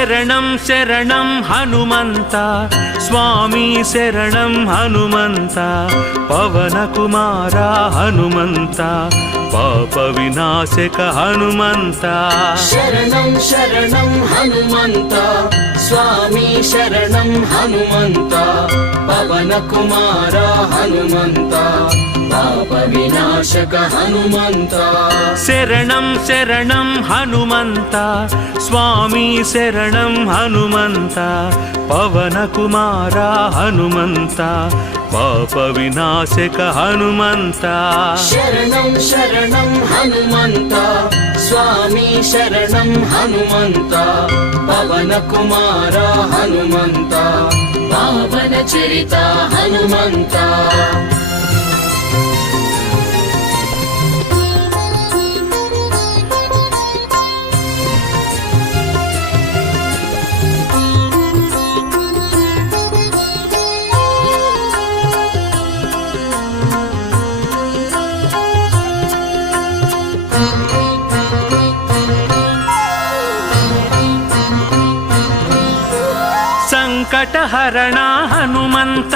ಶರಣಂ ಶರಣಂ ಹನುಮಂತ ಸ್ವಾಮಿ ಶರಣಂ ಹನುಮಂತ ಪವನ ಕುಮಾರ ಹನುಮಂತ ಪಾಪ ವಿನಾಶಕ ಹನುಮಂತ ಶರಣಂ ಶರಣಂ ಹನುಮಂತ ಸ್ವಾಮಿ ಶರಣಂ ಹನುಮಂತ ಪವನ ಕುಮಾರ ಹನುಮಂತ ಪಾಪ ವಿನಾಶಕ ಹನುಮಂತ ಶರಣಂ ಶರಣಂ ಹನುಮಂತ ಸ್ವಾಮಿ ಶರಣಂ ಹನುಮಂತ ಪವನ ಕುಮಾರ ಹನುಮಂತ ಪಾಪ ವಿನಾಶಕ ಹನುಮಂತ ಶರಣಂ ಶರಣಂ ಹನುಮಂತ ಸ್ವಾಮಿ ಶರಣಂ ಹನುಮಂತ ಪವನ ಕುಮಾರ ಹನುಮಂತ ಪಾವನ ಚರಿತ ಹನುಮಂತ ಸಂಕಟಹರಣ ಹನುಮಂತ